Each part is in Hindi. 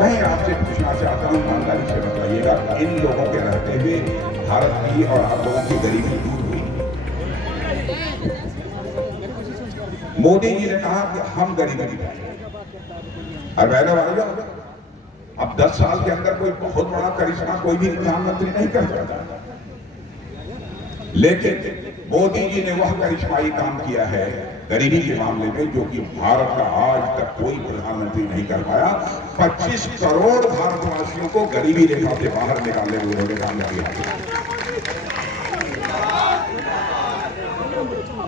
मैं आपसे पूछना चाहता हूँ, ईमानदारी से बताइएगा, इन लोगों के रहते हुए भारत की और आप लोगों की गरीबी दूर हुई? मोदी जी ने कहा कि हम गरीबी मिटाएंगे, और मैंने वाला अब 10 साल के अंदर कोई बहुत बड़ा करिश्मा कोई भी प्रधानमंत्री नहीं कर सकता, लेकिन मोदी जी ने वह करिश्माई काम किया है गरीबी के मामले में जो कि भारत का आज तक कोई प्रधानमंत्री नहीं कर पाया। 25 करोड़ भारतवासियों को गरीबी रेखा से बाहर निकालने में उन्होंने काम किया।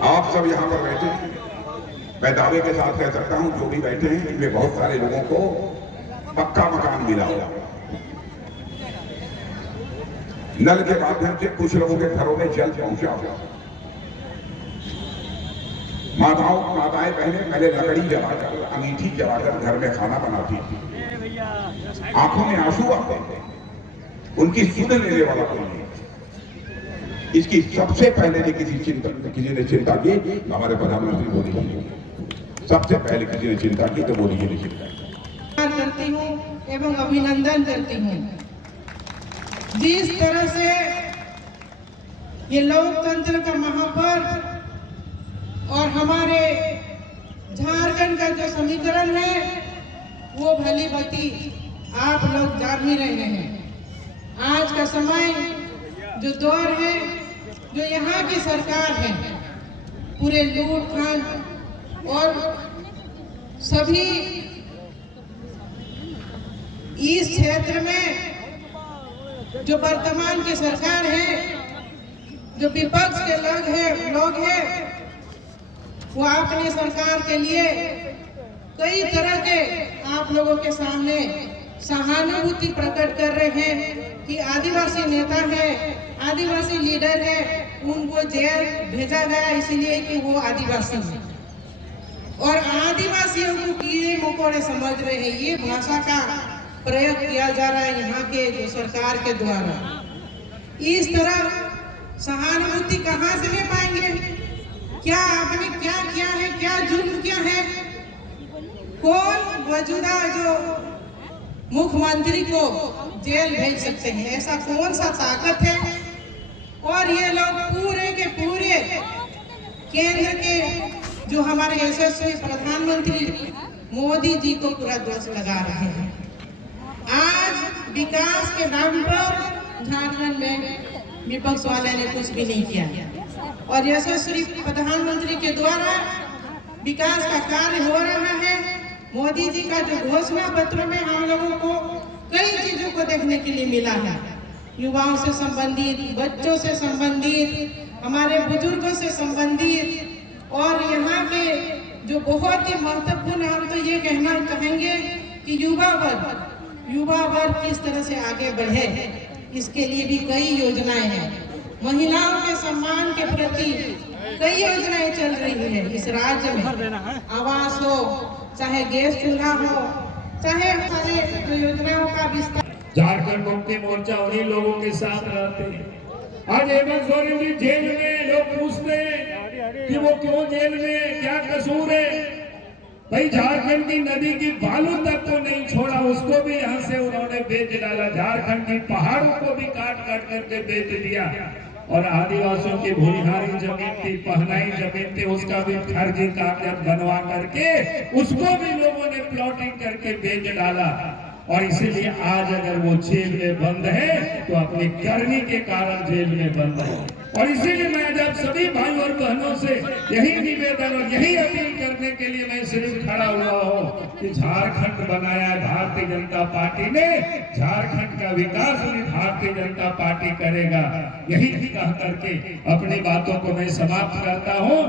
आप सब यहां पर बैठे हैं, मैं दावे के साथ कह सकता हूं, जो भी बैठे हैं इनमें बहुत सारे लोगों को पक्का मकान मिला होगा। नल के माध्यम से कुछ लोगों के घरों में जल पहुंचा होगा। माताएं बहनें पहले लकड़ी जलाकर, अंगीठी जलाकर घर में खाना बनाती थी, आंखों में आंसू आते थे, उनकी सुध लेने वाला कोई नहीं। इसकी सबसे पहले किसी ने चिंता की, हमारे प्रधानमंत्री मोदी जी ने सबसे पहले किसी ने चिंता की तो मोदी जी ने चिंता की। करती हूँ एवं अभिनंदन करती हूँ जिस तरह से ये लोकतंत्र का महापर्व और हमारे झारखंड का जो समीकरण है वो भली भांति आप लोग जान ही रहे हैं। आज का समय जो दौर है, जो यहाँ की सरकार है, पूरे लूटखंड और सभी इस क्षेत्र में जो वर्तमान की सरकार है, जो विपक्ष के लोग हैं, वो अपने सरकार के लिए कई तरह के आप लोगों के सामने सहानुभूति प्रकट कर रहे हैं कि आदिवासी नेता है, आदिवासी लीडर है, उनको जेल भेजा गया इसलिए कि वो आदिवासी है और आदिवासियों को कीड़े मकोड़े समझ रहे हैं। ये भाषा का प्रयोग किया जा रहा है यहाँ के जो सरकार के द्वारा। इस तरह सहानुभूति कहाँ से ले पाएंगे? क्या आपने क्या किया है, क्या जुर्म किया है? कौन मौजूदा जो मुख्यमंत्री को जेल भेज सकते हैं? ऐसा कौन सा ताकत है? और ये लोग पूरे के पूरे केंद्र के जो हमारे यशस्वी प्रधानमंत्री मोदी जी को पूरा दोष लगा रहे हैं। आज विकास के नाम पर झारखंड में विपक्ष वाले ने कुछ भी नहीं किया और यशस्वी प्रधानमंत्री के द्वारा विकास का कार्य हो रहा है। मोदी जी का जो घोषणा पत्र में हम लोगों को कई चीजों को देखने के लिए मिला है, युवाओं से संबंधित, बच्चों से संबंधित, हमारे बुजुर्गों से संबंधित, और यहाँ के जो बहुत ही महत्वपूर्ण, हम तो ये कहना चाहेंगे कि युवा वर्ग किस तरह से आगे बढ़े, इसके लिए भी कई योजनाएं हैं। महिलाओं के सम्मान के प्रति कई योजनाएं चल रही है इस राज्य में। आवास हो, चाहे गैस चूल्हा हो, चाहे सारे योजनाओं का विस्तार। झारखंड मुक्ति मोर्चा उन्हीं लोगों के साथ रहते हैं। आज हेमंत सोरेन जी जेल में, लोग पूछते हैं कि वो क्यों जेल में, क्या कसूर है? भाई झारखंड की नदी की बालू तक को नहीं छोड़ा, उसको भी यहाँ से उन्होंने बेच डाला। झारखंड की पहाड़ों को भी काट काट करके बेच दिया और आदिवासियों की भूमिहारी जमीन थी, पहनाई जमीन थी, उसका भी फर्जी कागज बनवा करके उसको भी लोगों ने प्लॉटिंग करके बेच डाला। और इसीलिए आज अगर वो जेल में बंद है तो अपनी करनी के कारण जेल में बंद है। और इसीलिए मैं जब सभी भाई और बहनों से यही निवेदन और यही अपील करने के लिए मैं सिर्फ खड़ा हुआ हूँ कि झारखंड बनाया भारतीय जनता पार्टी ने, झारखंड का विकास भी भारतीय जनता पार्टी करेगा। यही कह करके अपनी बातों को मैं समाप्त करता हूँ।